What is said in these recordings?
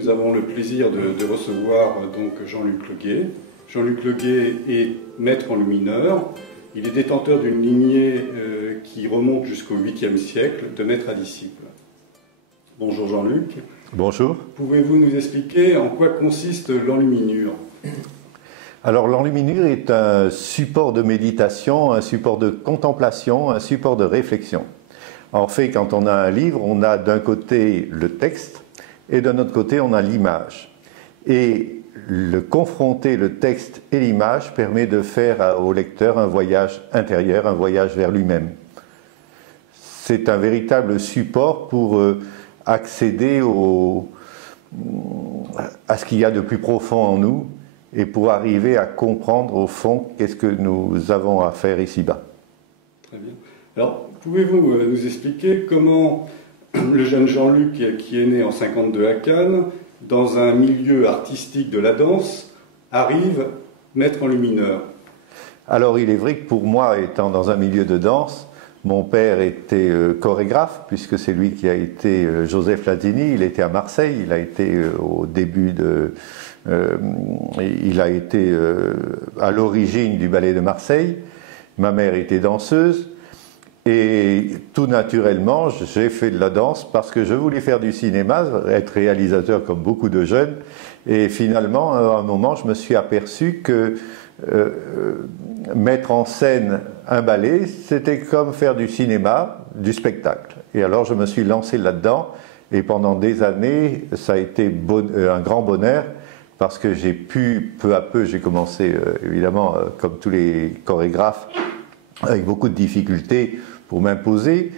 Nous avons le plaisir de recevoir donc Jean-Luc Leguet. Jean-Luc Leguet est maître enlumineur. Il est détenteur d'une lignée qui remonte jusqu'au 8e siècle, de maître à disciple. Bonjour Jean-Luc. Bonjour. Pouvez-vous nous expliquer en quoi consiste l'enluminure? Alors l'enluminure est un support de méditation, un support de contemplation, un support de réflexion. En fait, quand on a un livre, on a d'un côté le texte et d'un autre côté on a l'image. Et confronter le texte et l'image permet de faire au lecteur un voyage intérieur, un voyage vers lui-même. C'est un véritable support pour accéder à ce qu'il y a de plus profond en nous et pour arriver à comprendre au fond qu'est-ce que nous avons à faire ici-bas. Très bien. Alors, pouvez-vous nous expliquer comment le jeune Jean-Luc, qui est né en 52 à Cannes, dans un milieu artistique de la danse, arrive maître enlumineur? Alors, il est vrai que pour moi, étant dans un milieu de danse, mon père était chorégraphe, puisque c'est lui qui a été Joseph Latini. Il était à Marseille, il a été au début de... il a été à l'origine du ballet de Marseille. Ma mère était danseuse. Et tout naturellement, j'ai fait de la danse parce que je voulais faire du cinéma, être réalisateur comme beaucoup de jeunes. Et finalement, à un moment, je me suis aperçu que mettre en scène un ballet, c'était comme faire du cinéma, du spectacle. Et alors, je me suis lancé là-dedans. Et pendant des années, ça a été un grand bonheur parce que j'ai pu, peu à peu, j'ai commencé évidemment, comme tous les chorégraphes, avec beaucoup de difficultés pour m'imposer.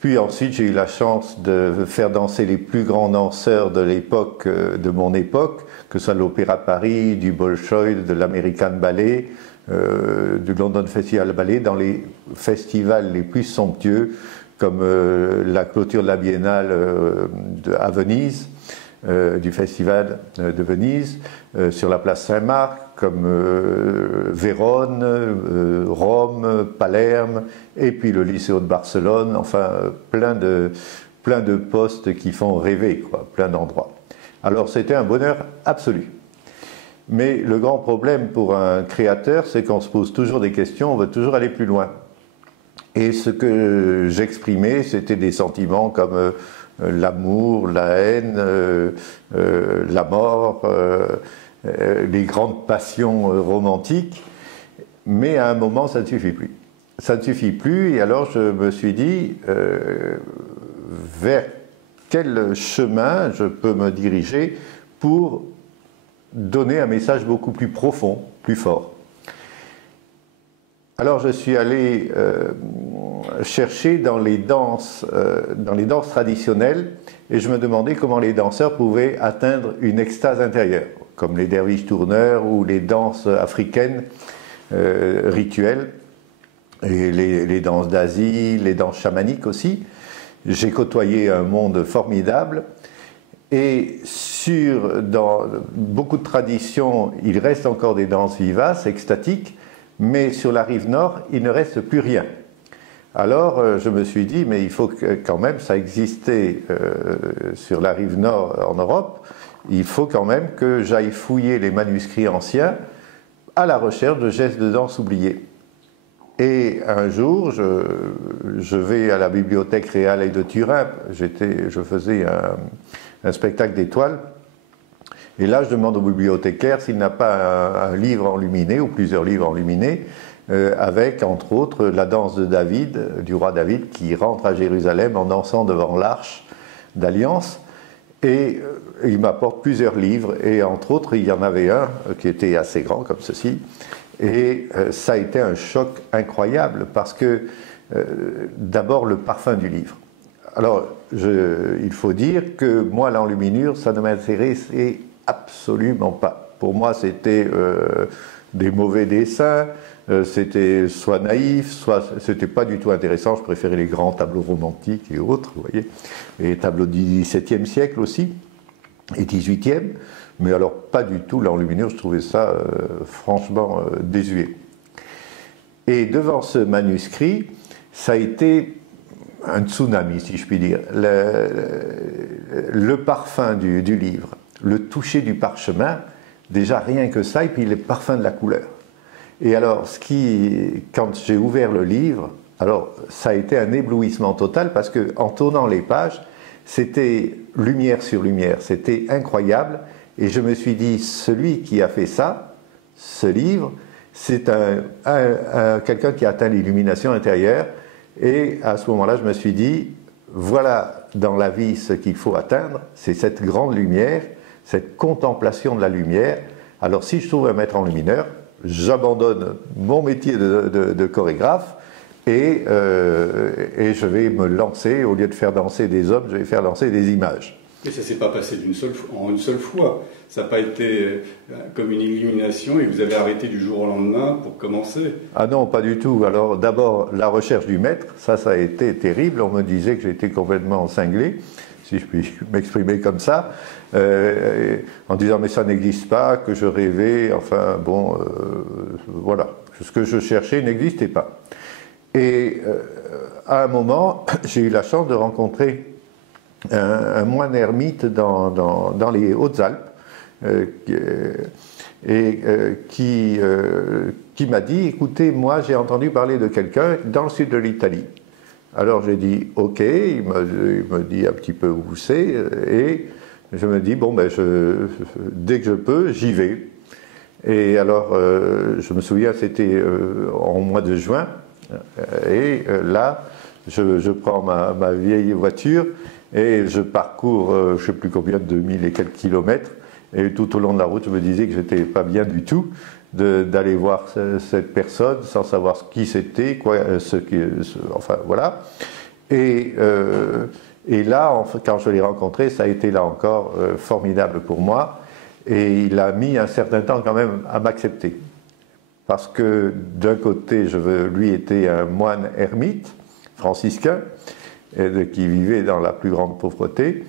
Puis ensuite, j'ai eu la chance de faire danser les plus grands danseurs de l'époque, de mon époque, que ce soit l'Opéra de Paris, du Bolshoi, de l'American Ballet, du London Festival Ballet, dans les festivals les plus somptueux, comme la clôture de la Biennale à Venise, du Festival de Venise, sur la place Saint-Marc, comme Vérone, Rome, Palerme, et puis le Lycéo de Barcelone, enfin plein de postes qui font rêver, quoi, plein d'endroits. Alors c'était un bonheur absolu. Mais le grand problème pour un créateur, c'est qu'on se pose toujours des questions, on veut toujours aller plus loin. Et ce que j'exprimais, c'était des sentiments comme l'amour, la haine, la mort, les grandes passions romantiques, mais à un moment ça ne suffit plus. Ça ne suffit plus, et alors je me suis dit vers quel chemin je peux me diriger pour donner un message beaucoup plus profond, plus fort. Alors je suis allé chercher dans les danses traditionnelles et je me demandais comment les danseurs pouvaient atteindre une extase intérieure, comme les derviches tourneurs ou les danses africaines rituelles, et les danses d'Asie, les danses chamaniques aussi. J'ai côtoyé un monde formidable et dans beaucoup de traditions, il reste encore des danses vivaces, extatiques, mais sur la rive nord, il ne reste plus rien. Alors je me suis dit, mais il faut que quand même, ça existait sur la rive nord en Europe, il faut quand même que j'aille fouiller les manuscrits anciens à la recherche de gestes de danse oubliés. Et un jour, je vais à la Bibliothèque Réale de Turin, je faisais un spectacle d'étoiles, et là je demande au bibliothécaire s'il n'a pas un livre enluminé, ou plusieurs livres enluminés, avec entre autres la danse de David, du roi David, qui rentre à Jérusalem en dansant devant l'arche d'alliance, et il m'apporte plusieurs livres, et entre autres il y en avait un qui était assez grand comme ceci, et ça a été un choc incroyable parce que d'abord le parfum du livre. Alors il faut dire que moi l'enluminure ça ne m'intéressait absolument pas. Pour moi c'était des mauvais dessins, c'était soit naïf, soit c'était pas du tout intéressant. Je préférais les grands tableaux romantiques et autres, vous voyez, et les tableaux du XVIIe siècle aussi, et XVIIIe, mais alors pas du tout l'enluminure, je trouvais ça franchement désuet. Et devant ce manuscrit, ça a été un tsunami, si je puis dire. Le parfum du livre, le toucher du parchemin, déjà rien que ça, et puis les parfums de la couleur. Et alors, quand j'ai ouvert le livre, alors ça a été un éblouissement total parce qu'en tournant les pages, c'était lumière sur lumière, c'était incroyable. Et je me suis dit, celui qui a fait ça, ce livre, c'est quelqu'un qui a atteint l'illumination intérieure. Et à ce moment-là, je me suis dit, voilà dans la vie ce qu'il faut atteindre, c'est cette grande lumière, cette contemplation de la lumière. Alors si je trouve un maître enlumineur, j'abandonne mon métier de chorégraphe et je vais me lancer, au lieu de faire danser des hommes, je vais faire danser des images. Et ça ne s'est pas passé en une seule fois. Ça n'a pas été comme une illumination et vous avez arrêté du jour au lendemain pour commencer. Ah non, pas du tout. Alors d'abord, la recherche du maître, ça a été terrible. On me disait que j'étais complètement cinglé, si je puis m'exprimer comme ça, en disant mais ça n'existe pas, que je rêvais, enfin bon, voilà. Ce que je cherchais n'existait pas. Et à un moment, j'ai eu la chance de rencontrer un moine ermite dans les Hautes-Alpes qui m'a dit, écoutez, moi j'ai entendu parler de quelqu'un dans le sud de l'Italie. Alors j'ai dit, ok, il me dit un petit peu où c'est, et je me dis, bon, ben dès que je peux, j'y vais. Et alors, je me souviens, c'était en mois de juin, et là, je prends ma vieille voiture, et je parcours, je ne sais plus combien, 2000 et quelques kilomètres, et tout au long de la route, je me disais que je n'étais pas bien du tout d'aller voir cette personne sans savoir qui c'était, enfin voilà. Et là, quand je l'ai rencontré, ça a été là encore formidable pour moi, et il a mis un certain temps quand même à m'accepter. Parce que d'un côté, lui était un moine ermite, franciscain, qui vivait dans la plus grande pauvreté,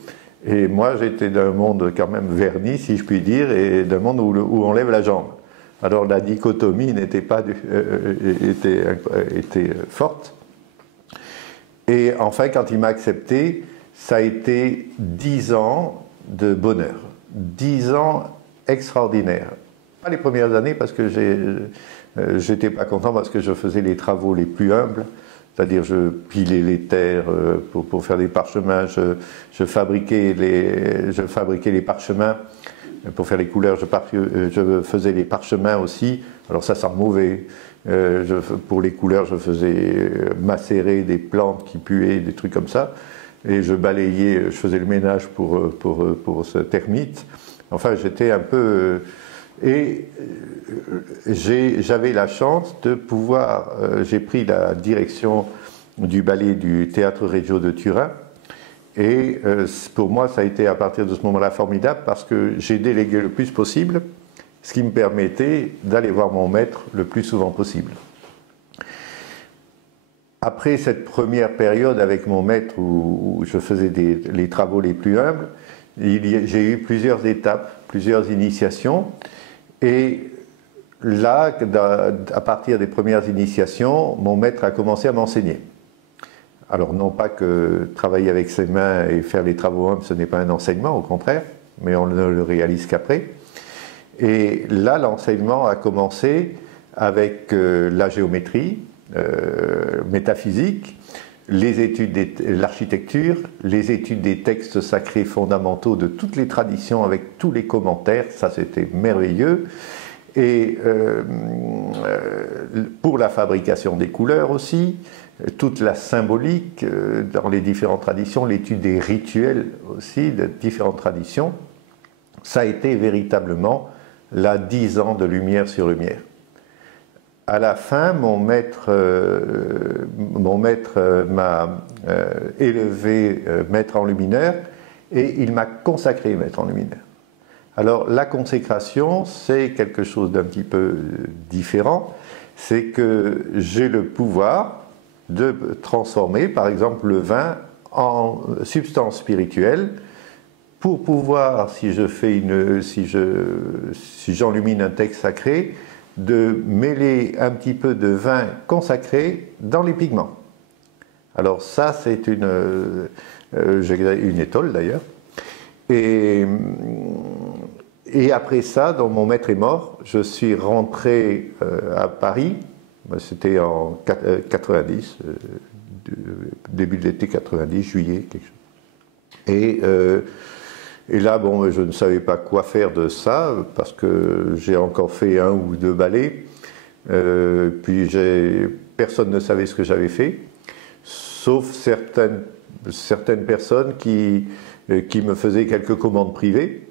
et moi j'étais d'un monde quand même verni, si je puis dire, et d'un monde où on lève la jambe. Alors la dichotomie n'était pas était forte. Et enfin, quand il m'a accepté, ça a été 10 ans de bonheur, 10 ans extraordinaires. Pas les premières années parce que j'étais pas content parce que je faisais les travaux les plus humbles. C'est-à-dire je pilais les terres pour faire des parchemins, je fabriquais les parchemins pour faire les couleurs, je faisais les parchemins aussi, alors ça sent mauvais. Pour les couleurs, je faisais macérer des plantes qui puaient, des trucs comme ça, et je balayais, je faisais le ménage pour ce termite. Enfin, j'étais un peu... j'avais la chance de pouvoir, j'ai pris la direction du ballet du Théâtre Regio de Turin, et pour moi ça a été à partir de ce moment-là formidable parce que j'ai délégué le plus possible, ce qui me permettait d'aller voir mon maître le plus souvent possible. Après cette première période avec mon maître où je faisais les travaux les plus humbles, j'ai eu plusieurs étapes, plusieurs initiations. Et là, à partir des premières initiations, mon maître a commencé à m'enseigner. Alors non pas que travailler avec ses mains et faire les travaux humbles, ce n'est pas un enseignement, au contraire, mais on ne le réalise qu'après. Et là, l'enseignement a commencé avec la géométrie, métaphysique, les études de l'architecture, les études des textes sacrés fondamentaux de toutes les traditions avec tous les commentaires, ça c'était merveilleux. Et pour la fabrication des couleurs aussi, toute la symbolique dans les différentes traditions, l'étude des rituels aussi de différentes traditions, ça a été véritablement là 10 ans de lumière sur lumière. À la fin, mon maître m'a élevé maître enlumineur et il m'a consacré maître enlumineur. Alors la consécration, c'est quelque chose d'un petit peu différent, c'est que j'ai le pouvoir de transformer par exemple le vin en substance spirituelle pour pouvoir, si j'enlumine un texte sacré, de mêler un petit peu de vin consacré dans les pigments. Alors ça, c'est une étole d'ailleurs. Et, et après ça, donc mon maître est mort, je suis rentré à Paris, c'était en 90, début de l'été 90, juillet, quelque chose. Et là, bon, je ne savais pas quoi faire de ça, parce que j'ai encore fait 1 ou 2 ballets, puis personne ne savait ce que j'avais fait, sauf certaines personnes qui me faisaient quelques commandes privées,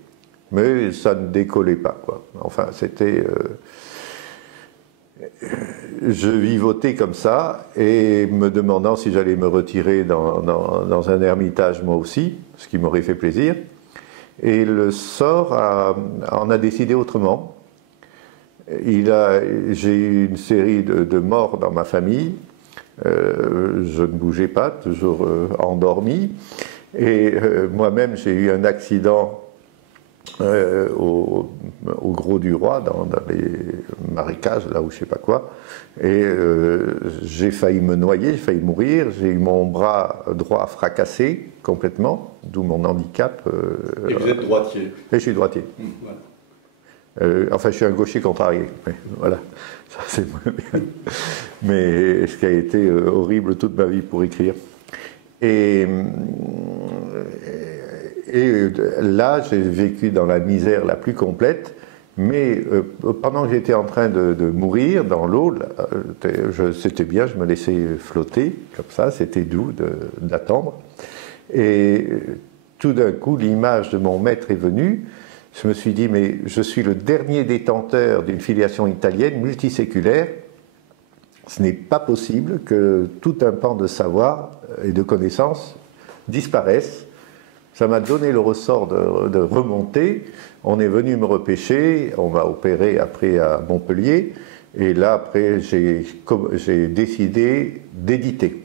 mais ça ne décollait pas, quoi. Enfin, c'était... je vivotais comme ça, et me demandant si j'allais me retirer dans un ermitage moi aussi, ce qui m'aurait fait plaisir. Et le sort en a décidé autrement. J'ai eu une série de morts dans ma famille. Je ne bougeais pas, toujours endormi. Et moi-même, j'ai eu un accident au Gros du Roi, dans les marécages, là où je ne sais pas quoi. Et j'ai failli me noyer, j'ai failli mourir. J'ai eu mon bras droit fracassé complètement, d'où mon handicap. Et vous êtes droitier? Et je suis droitier. Voilà. Enfin, je suis un gaucher contrarié. Mais, voilà, ça c'est moins bien. Mais ce qui a été horrible toute ma vie pour écrire. Et là, j'ai vécu dans la misère la plus complète, mais pendant que j'étais en train de mourir dans l'eau, c'était bien, je me laissais flotter, comme ça, c'était doux d'attendre. Et tout d'un coup, l'image de mon maître est venue. Je me suis dit, mais je suis le dernier détenteur d'une filiation italienne multiséculaire. Ce n'est pas possible que tout un pan de savoir et de connaissances disparaisse. Ça m'a donné le ressort de remonter. On est venu me repêcher, on m'a opéré après à Montpellier, et là après j'ai décidé d'éditer.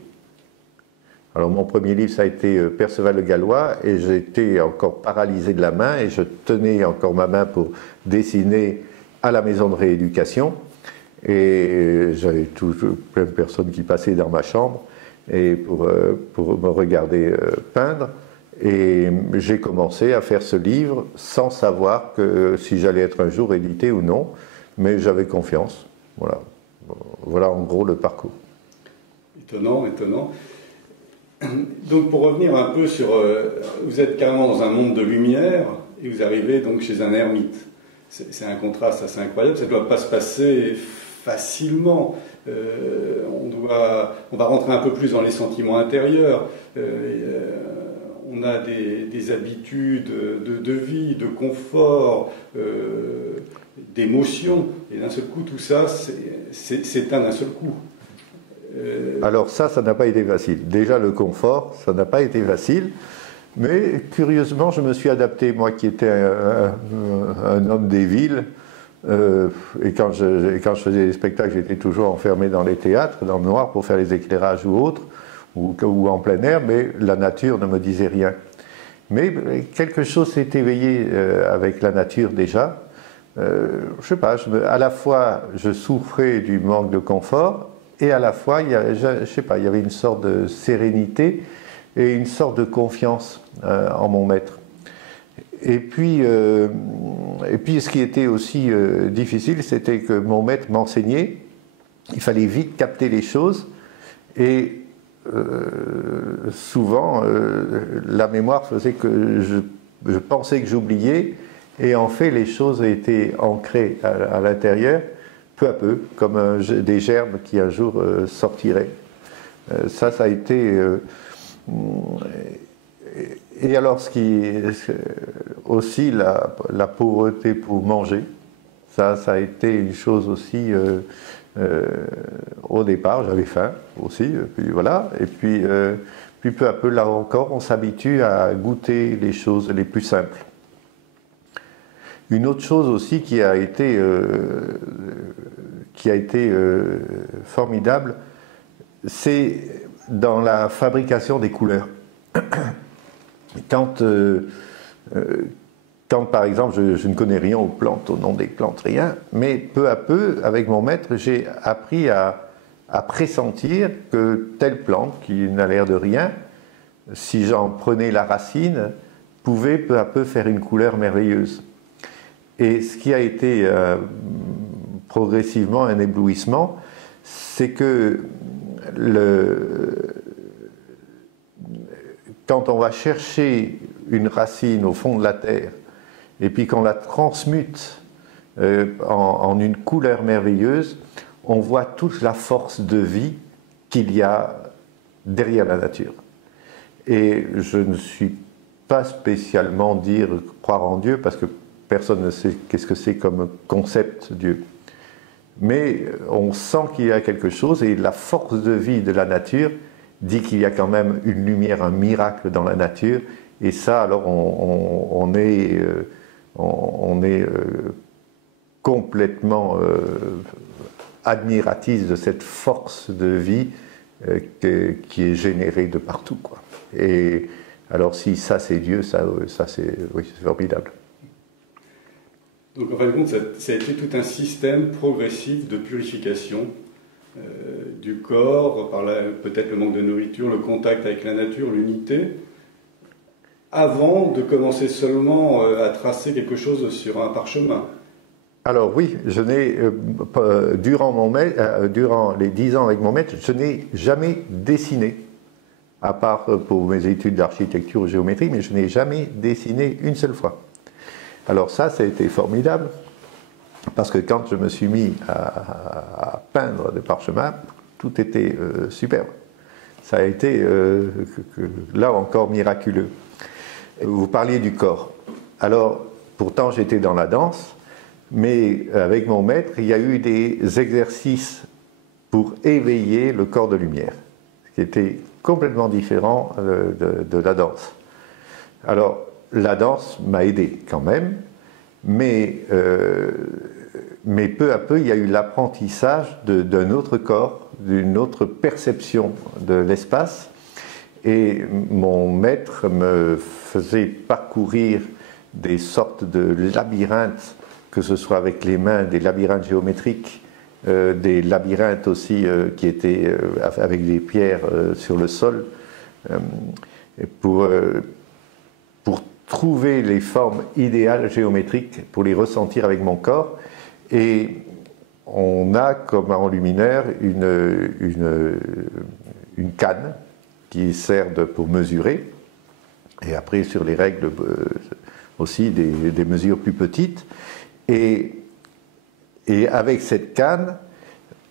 Alors mon premier livre ça a été Perceval le Gallois, et j'étais encore paralysé de la main, et je tenais encore ma main pour dessiner à la maison de rééducation, et j'avais plein de personnes qui passaient dans ma chambre et pour me regarder peindre. Et j'ai commencé à faire ce livre sans savoir si j'allais être un jour édité ou non, mais j'avais confiance. Voilà. Voilà en gros le parcours. Étonnant, étonnant. Donc pour revenir un peu sur... vous êtes carrément dans un monde de lumière et vous arrivez donc chez un ermite. C'est un contraste assez incroyable, ça ne doit pas se passer facilement. On va rentrer un peu plus dans les sentiments intérieurs. On a des habitudes de vie, de confort, d'émotion, et d'un seul coup, tout ça s'éteint d'un seul coup. Alors ça n'a pas été facile. Déjà le confort, ça n'a pas été facile, mais curieusement, je me suis adapté, moi qui étais un homme des villes, et quand je faisais des spectacles, j'étais toujours enfermé dans les théâtres, dans le noir, pour faire les éclairages ou autres, ou en plein air, mais la nature ne me disait rien. Mais quelque chose s'est éveillé avec la nature déjà. Je sais pas, à la fois je souffrais du manque de confort, et à la fois, je sais pas, il y avait une sorte de sérénité et une sorte de confiance en mon maître. Et puis ce qui était aussi difficile, c'était que mon maître m'enseignait, il fallait vite capter les choses, et souvent la mémoire faisait que je pensais que j'oubliais, et en fait les choses étaient ancrées à l'intérieur, peu à peu, comme des germes qui un jour sortiraient. Ça a été... et alors aussi la pauvreté pour manger, ça a été une chose aussi... au départ, j'avais faim aussi, puis voilà, et puis peu à peu, là encore, on s'habitue à goûter les choses les plus simples. Une autre chose aussi qui a été formidable, c'est dans la fabrication des couleurs. Quand par exemple, je ne connais rien aux plantes, au nom des plantes, rien, mais peu à peu, avec mon maître, j'ai appris à pressentir que telle plante, qui n'a l'air de rien, si j'en prenais la racine, pouvait peu à peu faire une couleur merveilleuse. Et ce qui a été progressivement un éblouissement, c'est que quand on va chercher une racine au fond de la terre, et puis qu'on la transmute en une couleur merveilleuse, on voit toute la force de vie qu'il y a derrière la nature. Et je ne suis pas spécialement dire croire en Dieu, parce que personne ne sait qu'est-ce que c'est comme concept Dieu. Mais on sent qu'il y a quelque chose, et la force de vie de la nature dit qu'il y a quand même une lumière, un miracle dans la nature, et ça, alors on est complètement admiratif de cette force de vie qui est générée de partout, quoi. Et alors si ça c'est Dieu, ça c'est, oui, c'est formidable. Donc en fin de compte, ça a été tout un système progressif de purification du corps, par peut-être le manque de nourriture, le contact avec la nature, l'unité, avant de commencer seulement à tracer quelque chose sur un parchemin. Alors oui, je n'ai, durant les 10 ans avec mon maître, je n'ai jamais dessiné, à part pour mes études d'architecture ou géométrie, mais je n'ai jamais dessiné une seule fois. Alors ça a été formidable, parce que quand je me suis mis à peindre des parchemins, tout était superbe. Ça a été, là encore, miraculeux. Vous parliez du corps. Alors, pourtant, j'étais dans la danse, mais avec mon maître, il y a eu des exercices pour éveiller le corps de lumière, ce qui était complètement différent de la danse. Alors, la danse m'a aidé quand même, mais peu à peu, il y a eu l'apprentissage d'un autre corps, d'une autre perception de l'espace. Et mon maître me faisait parcourir des sortes de labyrinthes, que ce soit avec les mains, des labyrinthes géométriques, des labyrinthes aussi qui étaient avec des pierres sur le sol, pour trouver les formes idéales géométriques, pour les ressentir avec mon corps. Et on a comme enlumineur une canne qui sert pour mesurer, et après sur les règles aussi des mesures plus petites. Et avec cette canne,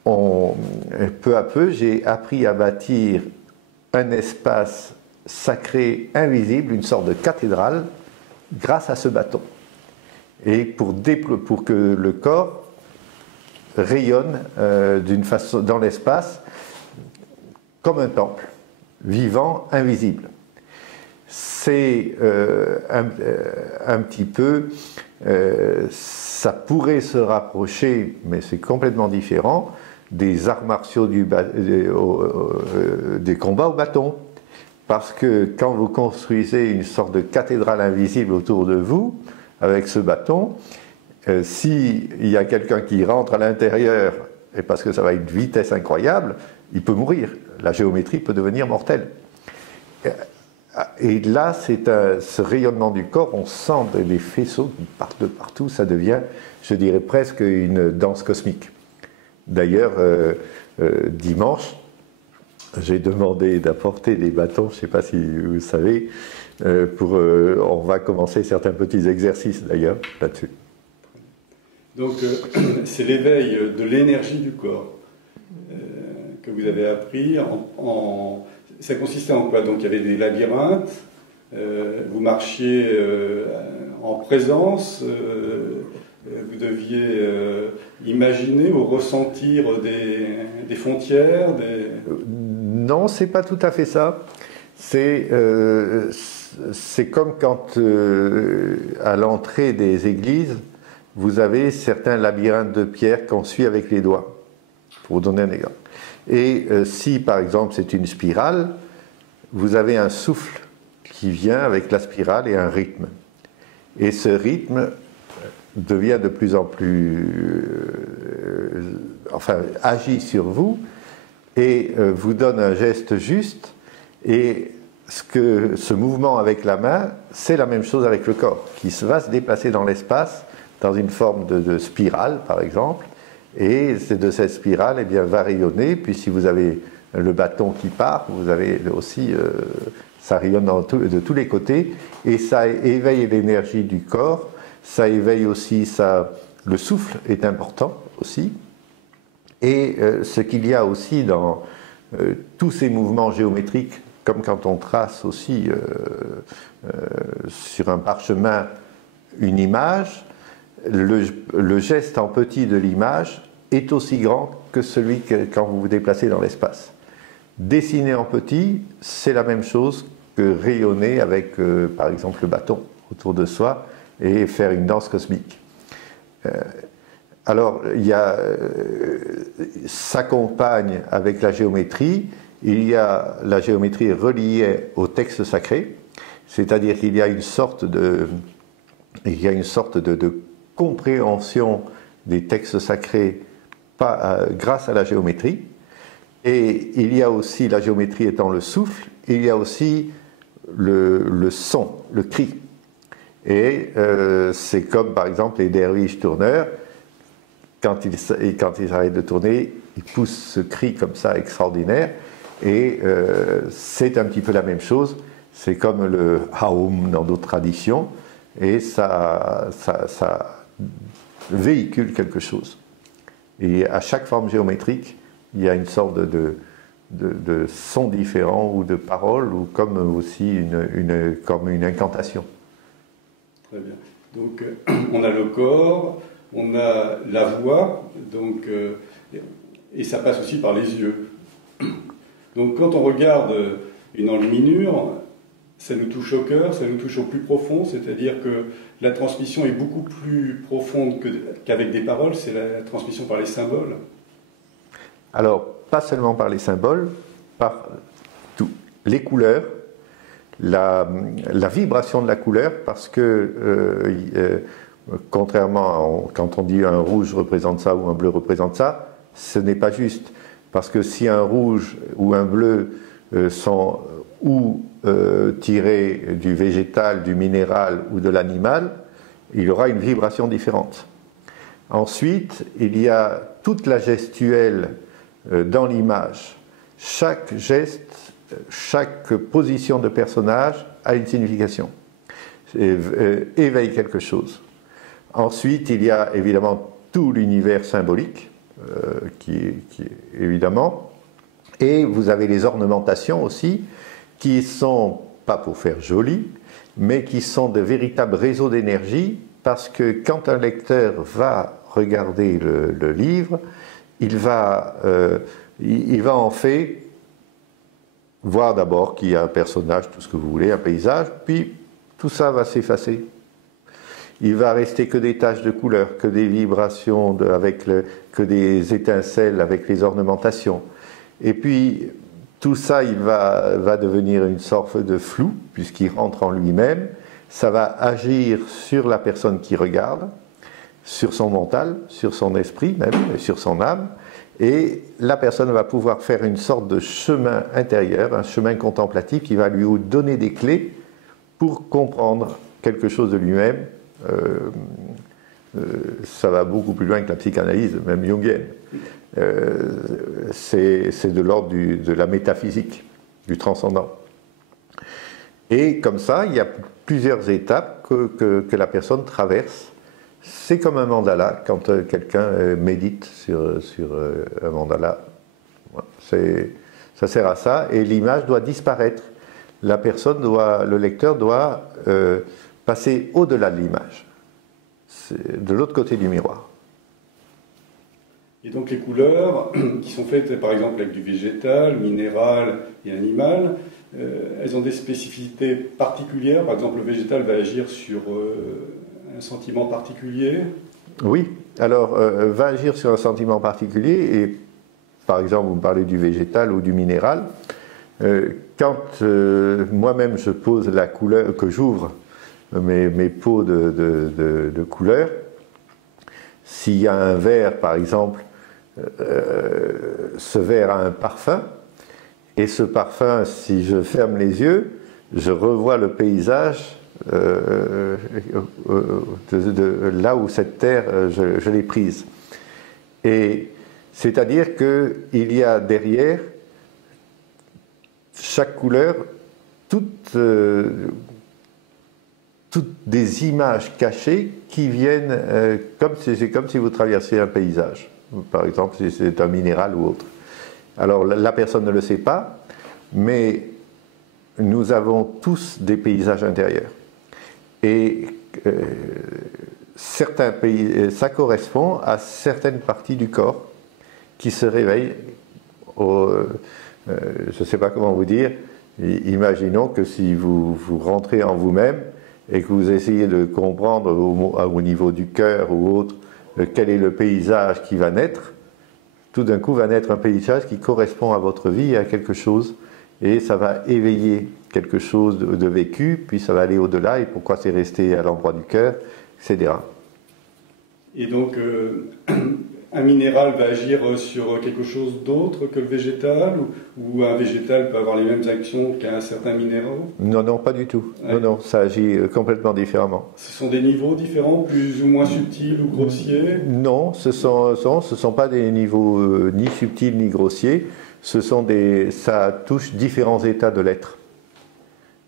peu à peu, j'ai appris à bâtir un espace sacré invisible, une sorte de cathédrale, grâce à ce bâton. Et pour que le corps rayonne d'une façon dans l'espace comme un temple, vivant, invisible. C'est un petit peu, ça pourrait se rapprocher, mais c'est complètement différent, des arts martiaux des combats au bâton. Parce que quand vous construisez une sorte de cathédrale invisible autour de vous, avec ce bâton, s'il y a quelqu'un qui rentre à l'intérieur, et parce que ça va à une vitesse incroyable, il peut mourir. La géométrie peut devenir mortelle. Et là, c'est ce rayonnement du corps, on sent des faisceaux qui partent de partout, ça devient, je dirais presque une danse cosmique. D'ailleurs, dimanche, j'ai demandé d'apporter des bâtons, je ne sais pas si vous savez, on va commencer certains petits exercices d'ailleurs là-dessus. Donc c'est l'éveil de l'énergie du corps que vous avez appris. Ça consistait en quoi? Donc il y avait des labyrinthes, vous marchiez en présence, vous deviez imaginer ou ressentir des frontières, Non, c'est pas tout à fait ça. C'est comme quand à l'entrée des églises, vous avez certains labyrinthes de pierre qu'on suit avec les doigts, pour vous donner un exemple. Et si par exemple c'est une spirale, vous avez un souffle qui vient avec la spirale et un rythme. Et ce rythme devient de plus en plus, agit sur vous et vous donne un geste juste, et ce mouvement avec la main, c'est la même chose avec le corps, qui va se déplacer dans l'espace, dans une forme de spirale, par exemple, et de cette spirale, eh bien, va rayonner, puis si vous avez le bâton qui part, vous avez aussi, ça rayonne de tous les côtés, et ça éveille l'énergie du corps, ça éveille aussi, le souffle est important aussi, et ce qu'il y a aussi dans tous ces mouvements géométriques, comme quand on trace aussi sur un parchemin une image, le geste en petit de l'image est aussi grand que celui quand vous vous déplacez dans l'espace. Dessiner en petit, c'est la même chose que rayonner avec, par exemple, le bâton autour de soi et faire une danse cosmique. Alors, s'accompagne avec la géométrie, il y a la géométrie reliée au texte sacré, c'est-à-dire qu'il y a une sorte de compréhension des textes sacrés grâce à la géométrie. Et il y a aussi, la géométrie étant le souffle, il y a aussi le son, le cri. Et c'est comme par exemple les derviches tourneurs, quand ils arrêtent de tourner, ils poussent ce cri comme ça extraordinaire. Et c'est un petit peu la même chose, c'est comme le haoum dans d'autres traditions, et ça véhicule quelque chose. Et à chaque forme géométrique, il y a une sorte de son différent ou de parole, ou comme aussi comme une incantation. Très bien. Donc on a le corps, on a la voix, donc, et ça passe aussi par les yeux. Donc quand on regarde une enluminure, ça nous touche au cœur, ça nous touche au plus profond, c'est-à-dire que la transmission est beaucoup plus profonde qu'avec des paroles, c'est la transmission par les symboles. Alors, pas seulement par les symboles, par tout. Les couleurs, la vibration de la couleur, parce que contrairement quand on dit un rouge représente ça ou un bleu représente ça, ce n'est pas juste. Parce que si un rouge ou un bleu sont tirés du végétal, du minéral ou de l'animal, il y aura une vibration différente. Ensuite, il y a toute la gestuelle dans l'image. Chaque geste, chaque position de personnage a une signification, éveille quelque chose. Ensuite, il y a évidemment tout l'univers symbolique, évidemment, et vous avez les ornementations aussi, qui sont pas pour faire joli, mais qui sont de véritables réseaux d'énergie, parce que quand un lecteur va regarder le livre, il va en fait voir d'abord qu'il y a un personnage, tout ce que vous voulez, un paysage, puis tout ça va s'effacer. Il va rester que des taches de couleur, que des vibrations, que des étincelles avec les ornementations. Et puis tout ça, il va devenir une sorte de flou, puisqu'il rentre en lui-même. Ça va agir sur la personne qui regarde, sur son mental, sur son esprit même, et sur son âme. Et la personne va pouvoir faire une sorte de chemin intérieur, un chemin contemplatif qui va lui donner des clés pour comprendre quelque chose de lui-même. Ça va beaucoup plus loin que la psychanalyse, même jungienne. C'est de l'ordre de la métaphysique, du transcendant. Et comme ça, il y a plusieurs étapes que la personne traverse. C'est comme un mandala, quand quelqu'un médite sur un mandala. Ça sert à ça, et l'image doit disparaître. Le lecteur doit passer au-delà de l'image, de l'autre côté du miroir. Et donc les couleurs, qui sont faites par exemple avec du végétal, minéral et animal, elles ont des spécificités particulières. Par exemple, le végétal va agir sur un sentiment particulier. Oui, alors va agir sur un sentiment particulier, et par exemple, vous me parlez du végétal ou du minéral. Quand moi-même je pose la couleur, que j'ouvre mes pots de couleurs, s'il y a un verre, par exemple, ce verre a un parfum, Et ce parfum, si je ferme les yeux, je revois le paysage de là où cette terre, je l'ai prise. Et c'est-à-dire qu'il y a derrière chaque couleur toutes des images cachées qui viennent c'est comme si vous traversiez un paysage. Par exemple, si c'est un minéral ou autre. Alors la personne ne le sait pas, mais nous avons tous des paysages intérieurs. Et certains pays, ça correspond à certaines parties du corps qui se réveillent. Je ne sais pas comment vous dire. Imaginons que si vous rentrez en vous-même et que vous essayez de comprendre au niveau du cœur ou autre quel est le paysage qui va naître, tout d'un coup va naître un paysage qui correspond à votre vie, à quelque chose, et ça va éveiller quelque chose de vécu, puis ça va aller au-delà, et pourquoi c'est resté à l'endroit du cœur, etc. Et donc, un minéral va agir sur quelque chose d'autre que le végétal, ou un végétal peut avoir les mêmes actions qu'un certain minéral? Non, non, pas du tout. Ouais. Non, non, ça agit complètement différemment. Ce sont des niveaux différents, plus ou moins subtils ou grossiers? Non, ce sont pas des niveaux ni subtils ni grossiers. Ça touche différents états de l'être.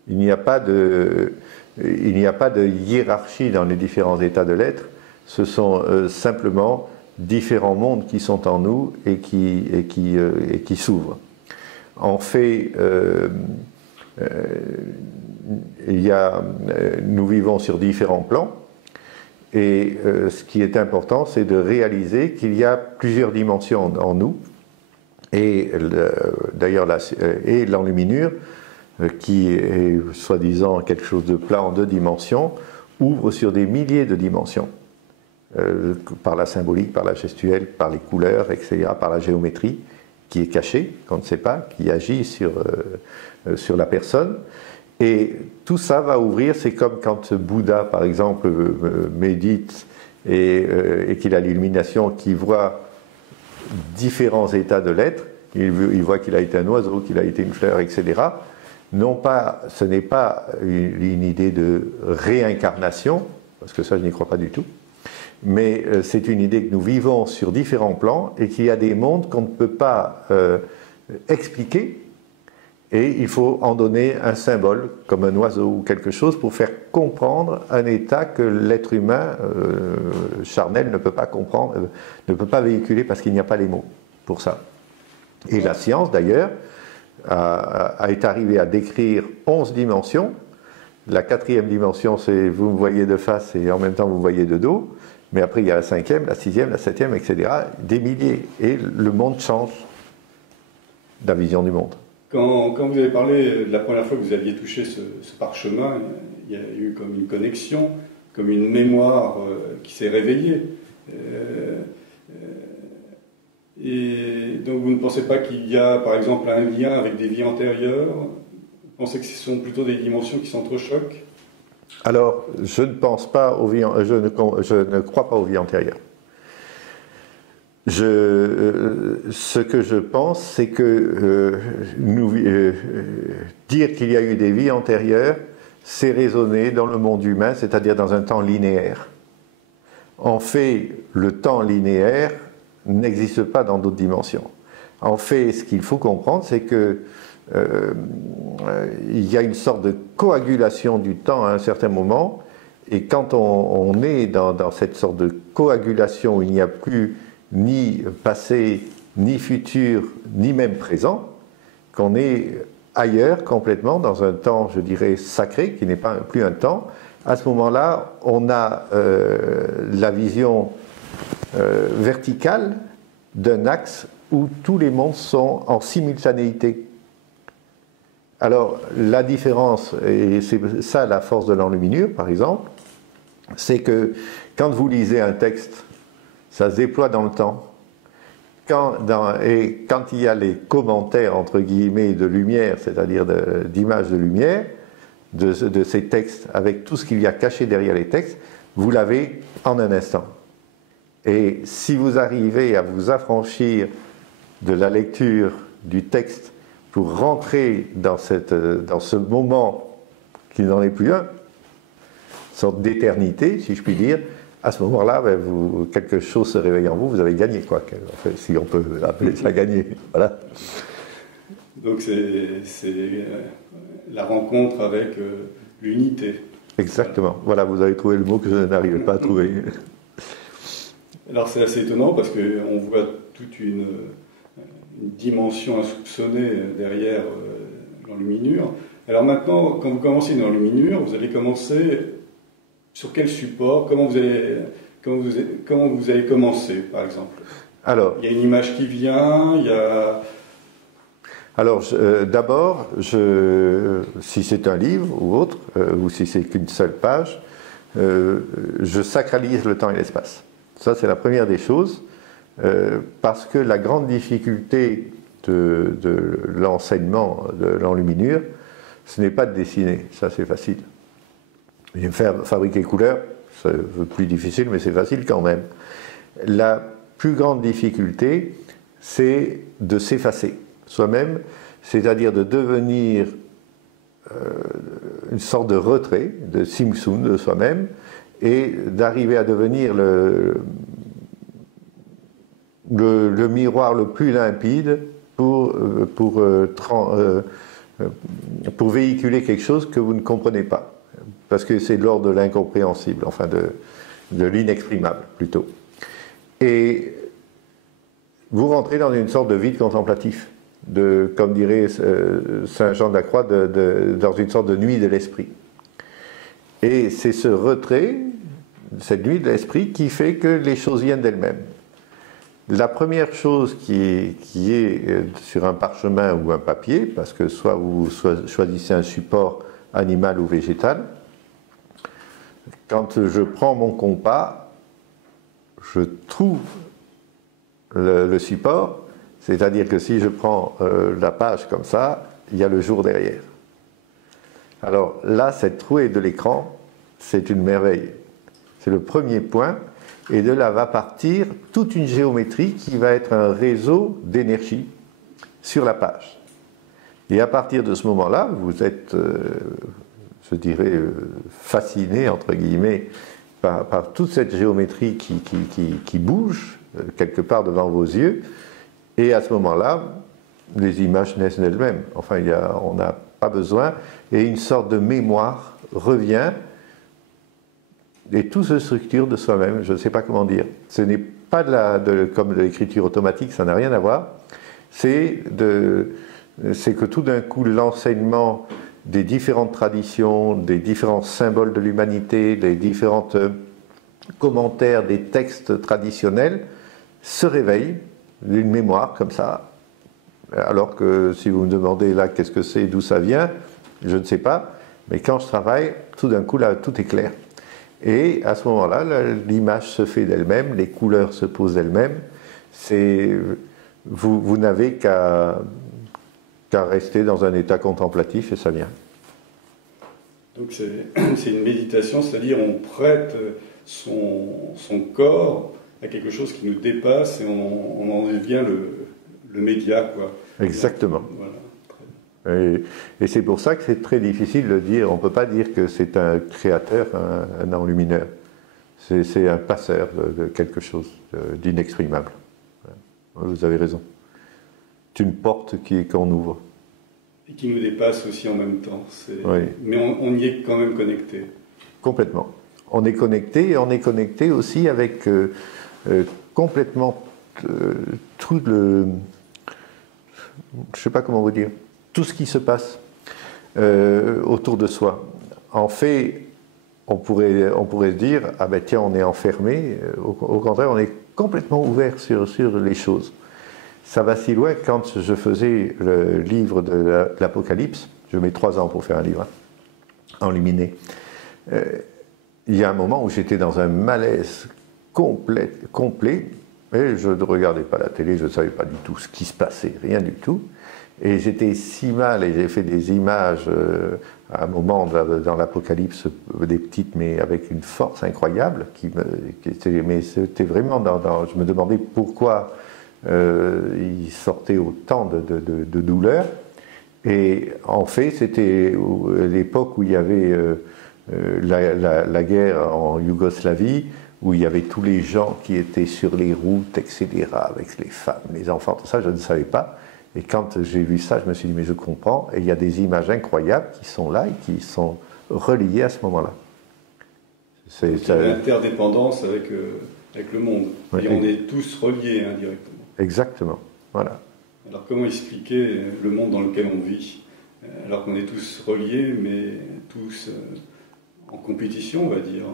Il n'y a pas de hiérarchie dans les différents états de l'être. Ce sont simplement différents mondes qui sont en nous et qui s'ouvrent. En fait, nous vivons sur différents plans, et ce qui est important, c'est de réaliser qu'il y a plusieurs dimensions en nous, et d'ailleurs l'enluminure, qui est soi-disant quelque chose de plat en 2 dimensions, ouvre sur des milliers de dimensions. Par la symbolique, par la gestuelle, par les couleurs, etc., par la géométrie, qui est cachée, qu'on ne sait pas, qui agit sur la personne. Et tout ça va ouvrir, c'est comme quand Bouddha, par exemple, médite et qu'il a l'illumination, qui voit différents états de l'être. Il voit qu'il a été un oiseau, qu'il a été une fleur, etc. Non pas, ce n'est pas une idée de réincarnation, parce que ça, je n'y crois pas du tout. Mais c'est une idée que nous vivons sur différents plans et qu'il y a des mondes qu'on ne peut pas expliquer, et il faut en donner un symbole, comme un oiseau ou quelque chose, pour faire comprendre un état que l'être humain charnel ne peut pas comprendre, ne peut pas véhiculer, parce qu'il n'y a pas les mots pour ça. Et la science, d'ailleurs, est arrivée à décrire 11 dimensions. La 4e dimension, c'est vous me voyez de face et en même temps vous me voyez de dos. Mais après, il y a la 5e, la 6e, la 7e, etc. Des milliers. Et le monde change, la vision du monde. Quand vous avez parlé de la première fois que vous aviez touché ce parchemin, il y a eu comme une connexion, comme une mémoire qui s'est réveillée. Et donc vous ne pensez pas qu'il y a, par exemple, un lien avec des vies antérieures? Vous pensez que ce sont plutôt des dimensions qui s'entrechoquent? Alors, je ne pense pas je ne crois pas aux vies antérieures. Ce que je pense, c'est que dire qu'il y a eu des vies antérieures, c'est raisonner dans le monde humain, c'est-à-dire dans un temps linéaire. En fait, le temps linéaire n'existe pas dans d'autres dimensions. En fait, ce qu'il faut comprendre, c'est que il y a une sorte de coagulation du temps à un certain moment, et quand on est dans cette sorte de coagulation où il n'y a plus ni passé, ni futur, ni même présent, qu'on est ailleurs complètement, dans un temps, je dirais, sacré, qui n'est pas plus un temps, à ce moment-là, on a la vision verticale d'un axe où tous les mondes sont en simultanéité. Alors, la différence, et c'est ça la force de l'enluminure, par exemple, c'est que quand vous lisez un texte, ça se déploie dans le temps. Et quand il y a les commentaires, entre guillemets, de lumière, c'est-à-dire d'images de lumière, de ces textes, avec tout ce qu'il y a caché derrière les textes, vous l'avez en un instant. Et si vous arrivez à vous affranchir de la lecture du texte pour rentrer dans ce moment qui n'en est plus un, une sorte d'éternité, si je puis dire, à ce moment-là, ben, quelque chose se réveille en vous, vous avez gagné, quoi. Enfin, si on peut appeler ça gagner. Voilà. Donc c'est la rencontre avec l'unité. Exactement. Voilà, vous avez trouvé le mot que je n'arrivais pas à trouver. Alors c'est assez étonnant parce qu'on voit toute une dimension insoupçonnée derrière l'enluminure. Alors maintenant, quand vous commencez une enluminure, vous allez commencer sur quel support? Comment vous allez commencer, par exemple? Alors, il y a une image qui vient, il y a... Alors, d'abord, si c'est un livre ou autre, ou si c'est qu'une seule page, je sacralise le temps et l'espace. Ça, c'est la première des choses, parce que la grande difficulté de l'enseignement de l'enluminure, ce n'est pas de dessiner, ça c'est facile. Et fabriquer couleurs, c'est plus difficile, mais c'est facile quand même. La plus grande difficulté, c'est de s'effacer soi-même, c'est-à-dire de devenir une sorte de retrait, de Simsun de soi-même, et d'arriver à devenir le miroir le plus limpide pour véhiculer quelque chose que vous ne comprenez pas. Parce que c'est de l'ordre de l'incompréhensible, enfin de l'inexprimable plutôt. Et vous rentrez dans une sorte de vide contemplatif, comme dirait Saint Jean de la Croix, dans une sorte de nuit de l'esprit. Et c'est ce retrait, cette nuit de l'esprit, qui fait que les choses viennent d'elles-mêmes. La première chose qui est sur un parchemin ou un papier, parce que soit vous choisissez un support animal ou végétal, quand je prends mon compas, je trouve le support, c'est-à-dire que si je prends la page comme ça, il y a le jour derrière. Alors là, cette trouée de l'écran, c'est une merveille. C'est le premier point, et de là va partir toute une géométrie qui va être un réseau d'énergie sur la page. Et à partir de ce moment-là, vous êtes, je dirais, fasciné, entre guillemets, par toute cette géométrie qui bouge quelque part devant vos yeux, et à ce moment-là, les images naissent d'elles-mêmes. Enfin, on n'a pas besoin, et une sorte de mémoire revient, et tout se structure de soi-même, je ne sais pas comment dire. Ce n'est pas comme de l'écriture automatique, ça n'a rien à voir. C'est que tout d'un coup, l'enseignement des différentes traditions, des différents symboles de l'humanité, des différents commentaires des textes traditionnels se réveille d'une mémoire comme ça. Alors que si vous me demandez là qu'est-ce que c'est, d'où ça vient, je ne sais pas. Mais quand je travaille, tout d'un coup, là, tout est clair. Et à ce moment-là, l'image se fait d'elle-même, les couleurs se posent d'elles-mêmes. Vous n'avez qu'à rester dans un état contemplatif et ça vient. Donc c'est une méditation, c'est-à-dire on prête son corps à quelque chose qui nous dépasse et on en devient le média, quoi. Exactement. Voilà. Et c'est pour ça que c'est très difficile de dire, on ne peut pas dire que c'est un créateur, un enlumineur. C'est un passeur de quelque chose d'inexprimable. Vous avez raison. C'est une porte qu'on ouvre. Et qui nous dépasse aussi en même temps. Oui. Mais on y est quand même connecté. Complètement. On est connecté, et on est connecté aussi avec complètement tout le... Je ne sais pas comment vous dire. Tout ce qui se passe autour de soi. En fait, on pourrait se dire, ah ben tiens, on est enfermé. Au contraire, on est complètement ouvert sur les choses. Ça va si loin, quand je faisais le livre de l'Apocalypse, je mets 3 ans pour faire un livre enluminé, il y a un moment où j'étais dans un malaise complet, et je ne regardais pas la télé, je ne savais pas du tout ce qui se passait, rien du tout. Et j'étais si mal, et j'ai fait des images à un moment dans l'Apocalypse, des petites, mais avec une force incroyable, mais c'était vraiment je me demandais pourquoi il sortait autant de douleurs. Et en fait, c'était l'époque où il y avait la guerre en Yougoslavie, où il y avait tous les gens qui étaient sur les routes, etc., avec les femmes, les enfants, tout ça, je ne savais pas. Et quand j'ai vu ça, je me suis dit, mais je comprends. Et il y a des images incroyables qui sont là et qui sont reliées à ce moment-là. C'est une interdépendance avec le monde. Oui. Et on est tous reliés indirectement. Exactement, voilà. Alors comment expliquer le monde dans lequel on vit, alors qu'on est tous reliés, mais tous en compétition, on va dire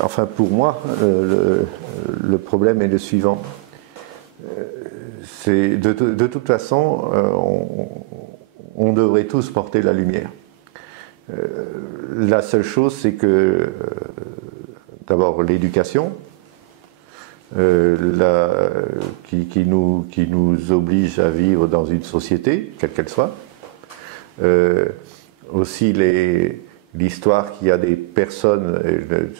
Enfin, pour moi, le problème est le suivant. C'est de toute façon, on devrait tous porter la lumière. La seule chose, c'est que, d'abord, l'éducation, qui nous oblige à vivre dans une société, quelle qu'elle soit. Aussi l'histoire qu'il y a des personnes,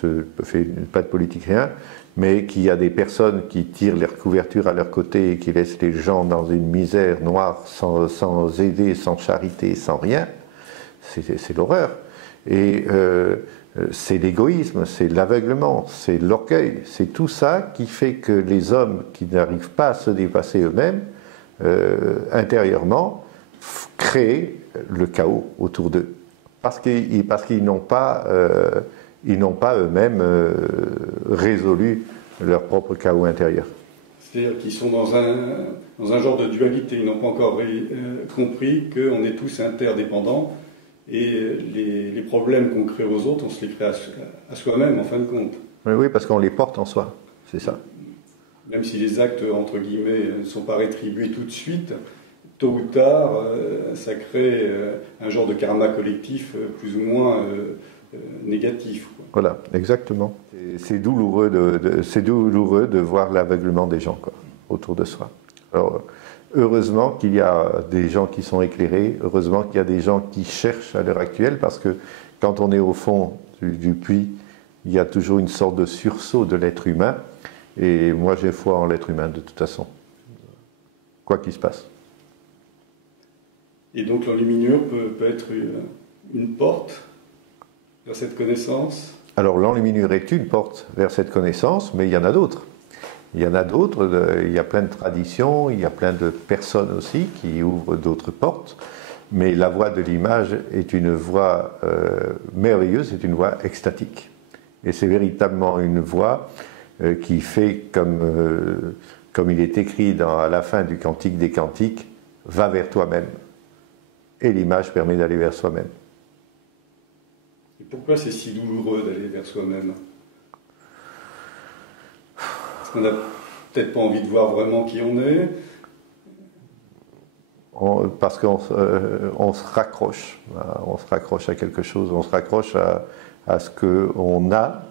je ne fais pas de politique, rien, mais qu'il y a des personnes qui tirent leur couverture à leur côté et qui laissent les gens dans une misère noire sans aider, sans charité, sans rien. C'est l'horreur. Et c'est l'égoïsme, c'est l'aveuglement, c'est l'orgueil, c'est tout ça qui fait que les hommes qui n'arrivent pas à se dépasser eux-mêmes, intérieurement, créent le chaos autour d'eux. Parce qu'ils n'ont pas, eux-mêmes résolu leur propre chaos intérieur. C'est-à-dire qu'ils sont dans un genre de dualité, ils n'ont pas encore compris qu'on est tous interdépendants. Et les problèmes qu'on crée aux autres, on se les crée à soi-même, en fin de compte. Oui, parce qu'on les porte en soi, c'est ça. Même si les actes, entre guillemets, ne sont pas rétribués tout de suite, tôt ou tard, ça crée un genre de karma collectif plus ou moins négatif, quoi. Voilà, exactement. C'est douloureux de voir l'aveuglement des gens, quoi, autour de soi. Alors, heureusement qu'il y a des gens qui sont éclairés, heureusement qu'il y a des gens qui cherchent à l'heure actuelle, parce que quand on est au fond du puits, il y a toujours une sorte de sursaut de l'être humain, et moi j'ai foi en l'être humain de toute façon, quoi qu'il se passe. Et donc l'enluminure peut être une porte vers cette connaissance? Alors l'enluminure est une porte vers cette connaissance, mais il y en a d'autres. Il y en a d'autres, il y a plein de traditions, il y a plein de personnes aussi qui ouvrent d'autres portes, mais la voie de l'image est une voie merveilleuse, c'est une voie extatique. Et c'est véritablement une voie qui fait, comme il est écrit à la fin du Cantique des Cantiques, « Va vers toi-même ». Et l'image permet d'aller vers soi-même. Et pourquoi c'est si douloureux d'aller vers soi-même ? Parce qu'on n'a peut-être pas envie de voir vraiment qui on est. Parce qu'on se raccroche. On se raccroche à quelque chose. On se raccroche à ce qu'on a,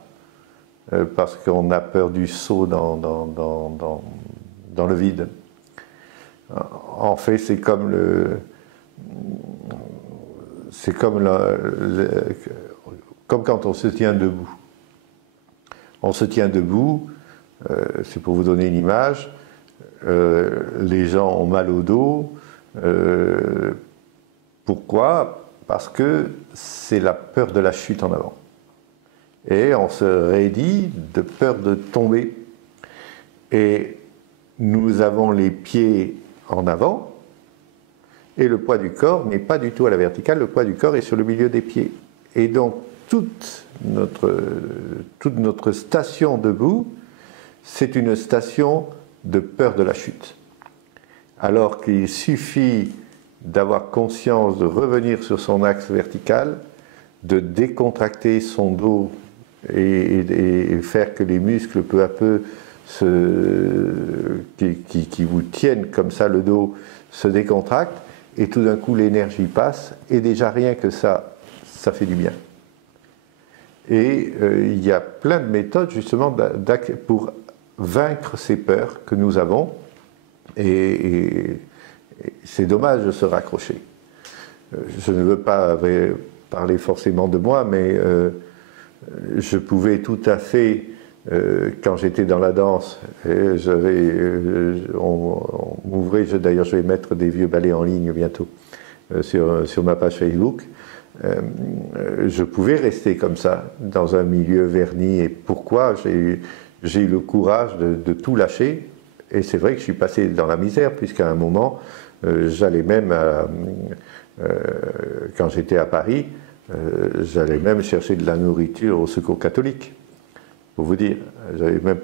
parce qu'on a peur du saut dans le vide. En fait, c'est comme comme quand on se tient debout. On se tient debout. C'est pour vous donner une image, les gens ont mal au dos. Pourquoi ? Parce que c'est la peur de la chute en avant. Et on se raidit de peur de tomber. Et nous avons les pieds en avant, et le poids du corps n'est pas du tout à la verticale, le poids du corps est sur le milieu des pieds. Et donc toute notre station debout, c'est une station de peur de la chute. Alors qu'il suffit d'avoir conscience de revenir sur son axe vertical, de décontracter son dos et faire que les muscles peu à peu qui vous tiennent comme ça le dos se décontractent, et tout d'un coup l'énergie passe, et déjà rien que ça fait du bien. Et il y a plein de méthodes justement pour vaincre ces peurs que nous avons, et c'est dommage de se raccrocher. Je ne veux pas parler forcément de moi, mais je pouvais tout à fait quand j'étais dans la danse, on m'ouvrait, d'ailleurs je vais mettre des vieux ballets en ligne bientôt sur ma page Facebook, je pouvais rester comme ça, dans un milieu verni. Et pourquoi? J'ai eu le courage de tout lâcher. Et c'est vrai que je suis passé dans la misère, puisqu'à un moment, j'allais même, quand j'étais à Paris, j'allais même chercher de la nourriture au Secours catholique. Pour vous dire, j'avais même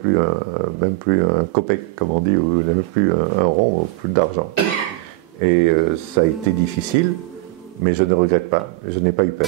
plus un copec, comme on dit, ou même plus un rond, ou plus d'argent. Et ça a été difficile, mais je ne regrette pas, je n'ai pas eu peur.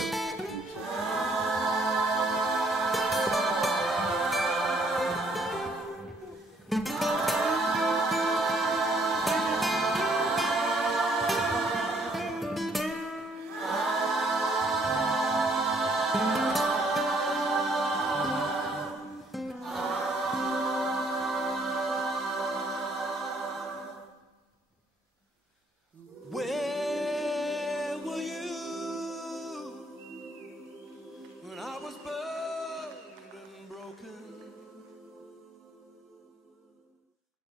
Where were you when I was born?